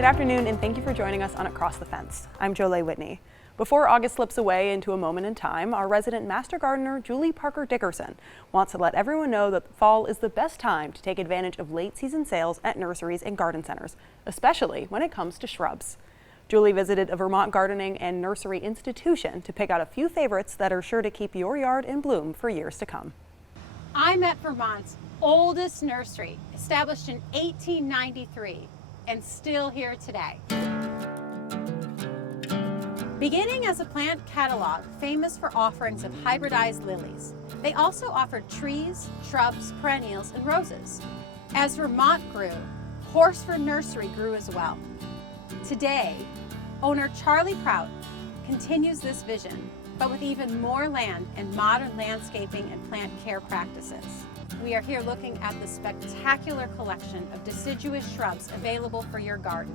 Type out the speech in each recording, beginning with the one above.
Good afternoon, and thank you for joining us on Across the Fence. I'm Jolie Whitney. Before August slips away into a moment in time, our resident master gardener, Julie Parker-Dickerson, wants to let everyone know that fall is the best time to take advantage of late season sales at nurseries and garden centers, especially when it comes to shrubs. Julie visited a Vermont gardening and nursery institution to pick out a few favorites that are sure to keep your yard in bloom for years to come. I'm at Vermont's oldest nursery, established in 1893 and still here today. Beginning as a plant catalog famous for offerings of hybridized lilies, they also offered trees, shrubs, perennials, and roses. As Vermont grew, Horsford Nursery grew as well. Today, owner Charlie Prout continues this vision, but with even more land and modern landscaping and plant care practices. We are here looking at the spectacular collection of deciduous shrubs available for your garden.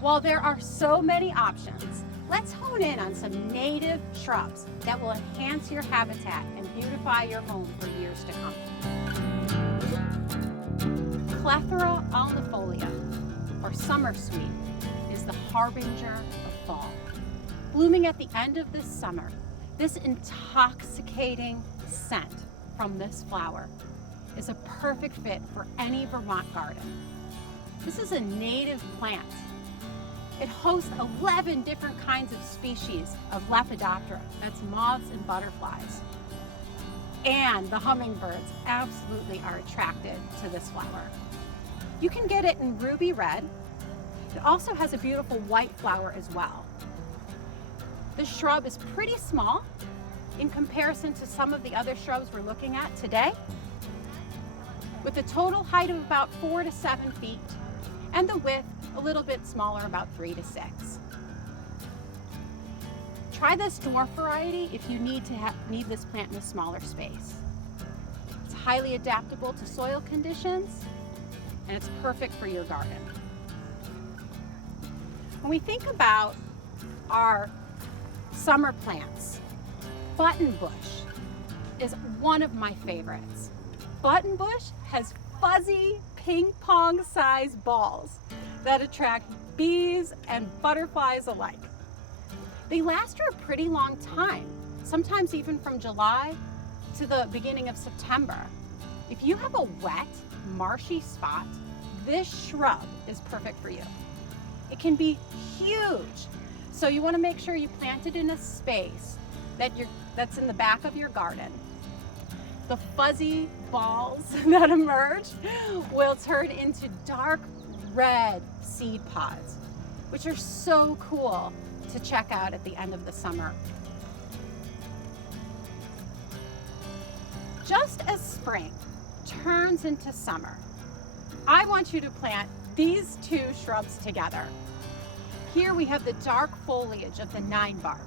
While there are so many options, let's hone in on some native shrubs that will enhance your habitat and beautify your home for years to come. Clethra alnifolia, or summer sweet, is the harbinger of fall. Blooming at the end of this summer, this intoxicating scent from this flower is a perfect fit for any Vermont garden. This is a native plant. It hosts 11 different kinds of species of Lepidoptera, that's moths and butterflies. And the hummingbirds absolutely are attracted to this flower. You can get it in ruby red. It also has a beautiful white flower as well. The shrub is pretty small in comparison to some of the other shrubs we're looking at today, with a total height of about 4 to 7 feet, and the width a little bit smaller, about 3 to 6. Try this dwarf variety if you need this plant in a smaller space. It's highly adaptable to soil conditions, and it's perfect for your garden. When we think about our summer plants, buttonbush is one of my favorites. Buttonbush has fuzzy ping pong sized balls that attract bees and butterflies alike. They last for a pretty long time, sometimes even from July to the beginning of September. If you have a wet, marshy spot, this shrub is perfect for you. It can be huge, so you want to make sure you plant it in a space that's in the back of your garden. The fuzzy balls that emerge will turn into dark red seed pods, which are so cool to check out at the end of the summer. Just as spring turns into summer, I want you to plant these two shrubs together. Here we have the dark foliage of the ninebark,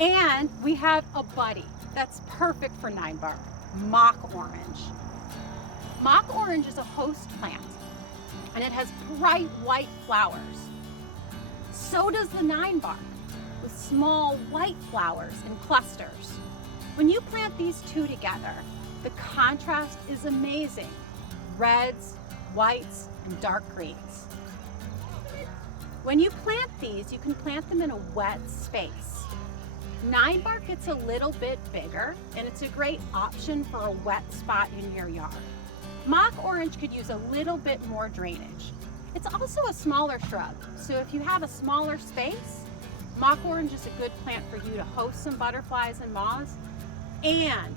and we have a buddy that's perfect for ninebark, Mach orange. Mach orange is a host plant, and it has bright white flowers. So does the ninebark, with small white flowers in clusters. When you plant these two together, the contrast is amazing. Reds, whites, and dark greens. When you plant these, you can plant them in a wet space. Ninebark gets a little bit bigger, and it's a great option for a wet spot in your yard. Mach orange could use a little bit more drainage. It's also a smaller shrub, so if you have a smaller space, Mach orange is a good plant for you to host some butterflies and moths and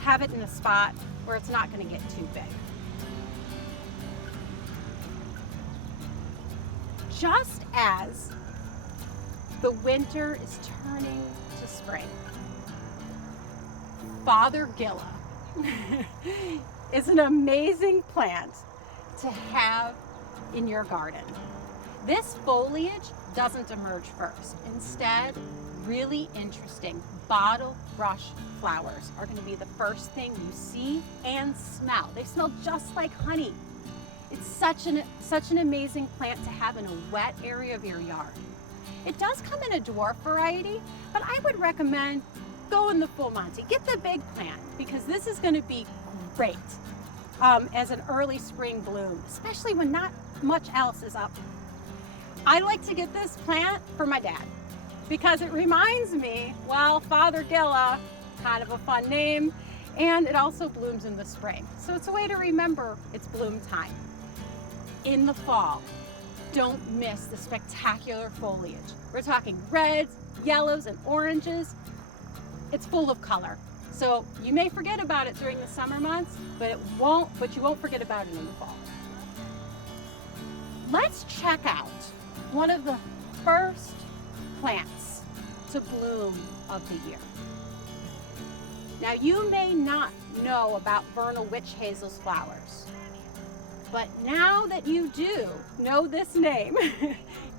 have it in a spot where it's not going to get too big. Just as the winter is turning to spring, Father Gilla is an amazing plant to have in your garden. This foliage doesn't emerge first. Instead, really interesting bottle brush flowers are going to be the first thing you see and smell. They smell just like honey. It's such an amazing plant to have in a wet area of your yard. It does come in a dwarf variety, but I would recommend go in the full Monty. Get the big plant because this is going to be great as an early spring bloom, especially when not much else is up. I like to get this plant for my dad because it reminds me, well, Father Gilla, kind of a fun name, and it also blooms in the spring. So it's a way to remember it's bloom time. In the fall, don't miss the spectacular foliage. We're talking reds, yellows, and oranges. It's full of color. So you may forget about it during the summer months, but you won't forget about it in the fall. Let's check out one of the first plants to bloom of the year. Now you may not know about vernal witch hazel's flowers, but now that you do know this name,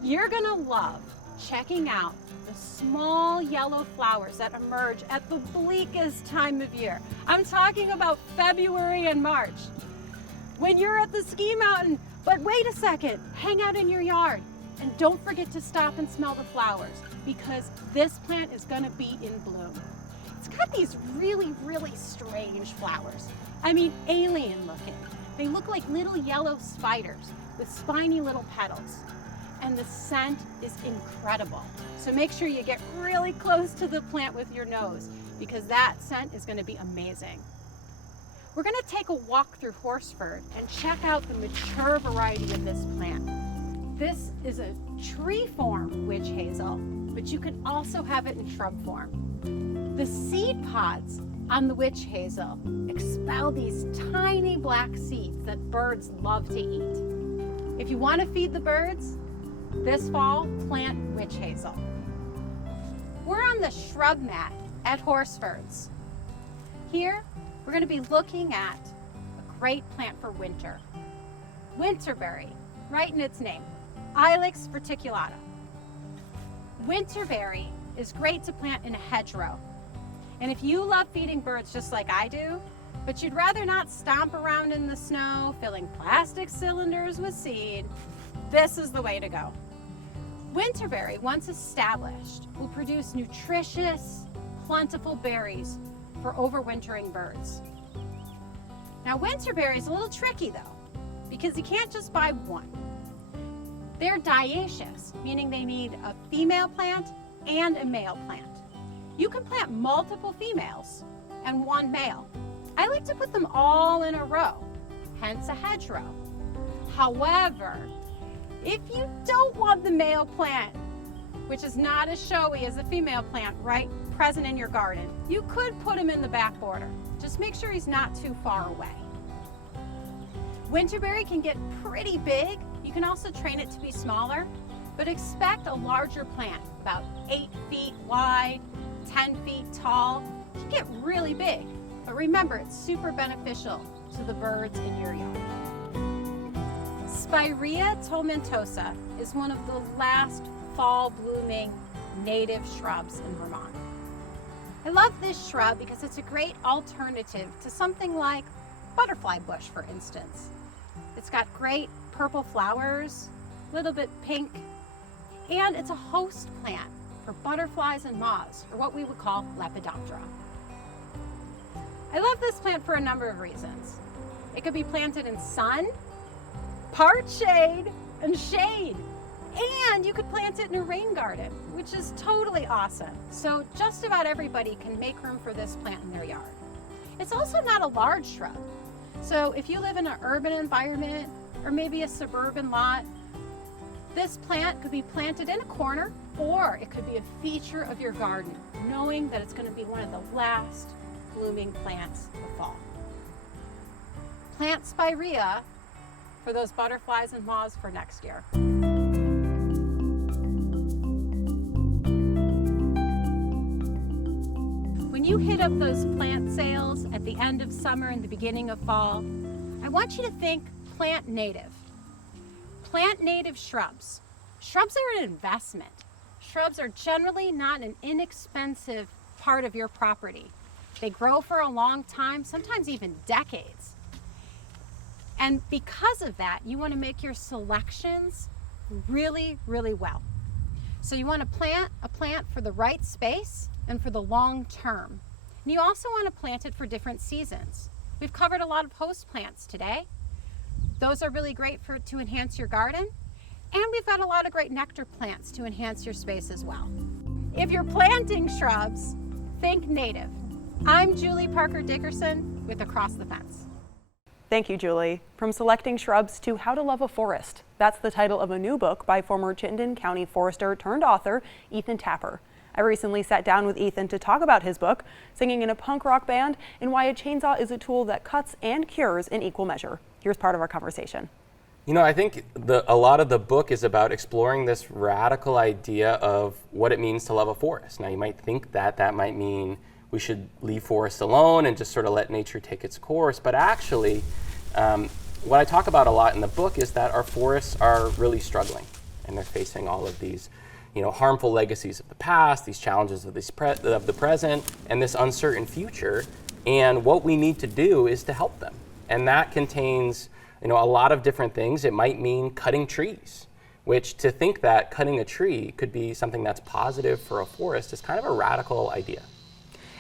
you're gonna love checking out the small yellow flowers that emerge at the bleakest time of year. I'm talking about February and March. When you're at the ski mountain, but wait a second, hang out in your yard and don't forget to stop and smell the flowers because this plant is gonna be in bloom. It's got these really, really strange flowers. I mean, alien looking. They look like little yellow spiders with spiny little petals. And the scent is incredible. So make sure you get really close to the plant with your nose because that scent is gonna be amazing. We're gonna take a walk through Horsford and check out the mature variety of this plant. This is a tree form witch hazel, but you can also have it in shrub form. The seed pods on the witch hazel expel these tiny black seeds that birds love to eat. If you want to feed the birds, this fall, plant witch hazel. We're on the shrub mat at Horsford's. Here, we're going to be looking at a great plant for winter. Winterberry, right in its name, Ilex verticulata. Winterberry is great to plant in a hedgerow. And if you love feeding birds just like I do, but you'd rather not stomp around in the snow filling plastic cylinders with seed, this is the way to go. Winterberry, once established, will produce nutritious, plentiful berries for overwintering birds. Now, winterberry is a little tricky though, because you can't just buy one. They're dioecious, meaning they need a female plant and a male plant. You can plant multiple females and one male. I like to put them all in a row, hence a hedgerow. However, if you don't want the male plant, which is not as showy as the female plant right present in your garden, you could put him in the back border. Just make sure he's not too far away. Winterberry can get pretty big. You can also train it to be smaller, but expect a larger plant, about 8 feet wide, 10 feet tall. It can get really big, but remember, it's super beneficial to the birds in your yard. Spirea tomentosa is one of the last fall blooming native shrubs in Vermont. I love this shrub because it's a great alternative to something like butterfly bush, for instance. It's got great purple flowers, a little bit pink, and it's a host plant for butterflies and moths, or what we would call Lepidoptera. I love this plant for a number of reasons. It could be planted in sun, part shade, and shade. And you could plant it in a rain garden, which is totally awesome. So just about everybody can make room for this plant in their yard. It's also not a large shrub. So if you live in an urban environment or maybe a suburban lot, this plant could be planted in a corner, or it could be a feature of your garden, knowing that it's going to be one of the last blooming plants of fall. Plant Spirea for those butterflies and moths for next year. When you hit up those plant sales at the end of summer and the beginning of fall, I want you to think plant native. Plant native shrubs. Shrubs are an investment. Shrubs are generally not an inexpensive part of your property. They grow for a long time, sometimes even decades. And because of that, you want to make your selections really, really well. So you want to plant a plant for the right space and for the long term. And you also want to plant it for different seasons. We've covered a lot of host plants today. Those are really great to enhance your garden. And we've got a lot of great nectar plants to enhance your space as well. If you're planting shrubs, think native. I'm Julie Parker-Dickerson with Across the Fence. Thank you, Julie. From selecting shrubs to how to love a forest. That's the title of a new book by former Chittenden County forester turned author Ethan Tapper. I recently sat down with Ethan to talk about his book, singing in a punk rock band, and why a chainsaw is a tool that cuts and cures in equal measure. Here's part of our conversation. You know, I think a lot of the book is about exploring this radical idea of what it means to love a forest. Now, you might think that might mean we should leave forests alone and just sort of let nature take its course. But actually, what I talk about a lot in the book is that our forests are really struggling, and they're facing all of these, harmful legacies of the past, these challenges of the present, and this uncertain future. And what we need to do is to help them. And that contains a lot of different things. It might mean cutting trees, which to think that cutting a tree could be something that's positive for a forest is kind of a radical idea.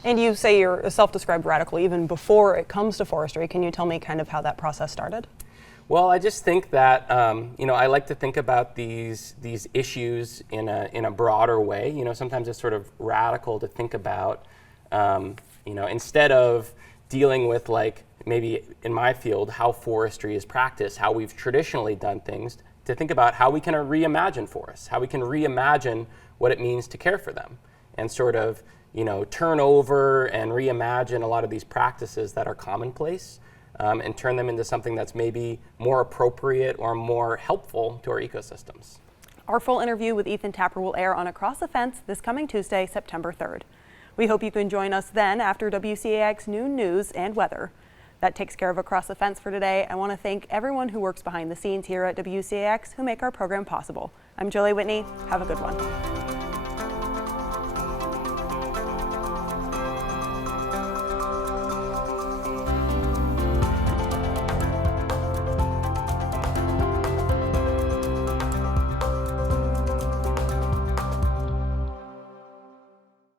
And you say you're a self-described radical even before it comes to forestry. Can you tell me kind of how that process started? Well, I just think that I like to think about these issues in a broader way. Sometimes it's sort of radical to think about, instead of dealing with, like, maybe in my field, how forestry is practiced, how we've traditionally done things, to think about how we can reimagine forests, how we can reimagine what it means to care for them, and sort of turn over and reimagine a lot of these practices that are commonplace, and turn them into something that's maybe more appropriate or more helpful to our ecosystems. Our full interview with Ethan Tapper will air on Across the Fence this coming Tuesday, September 3rd. We hope you can join us then after WCAX noon news and weather. That takes care of Across the Fence for today. I want to thank everyone who works behind the scenes here at WCAX who make our program possible. I'm Julie Whitney. Have a good one.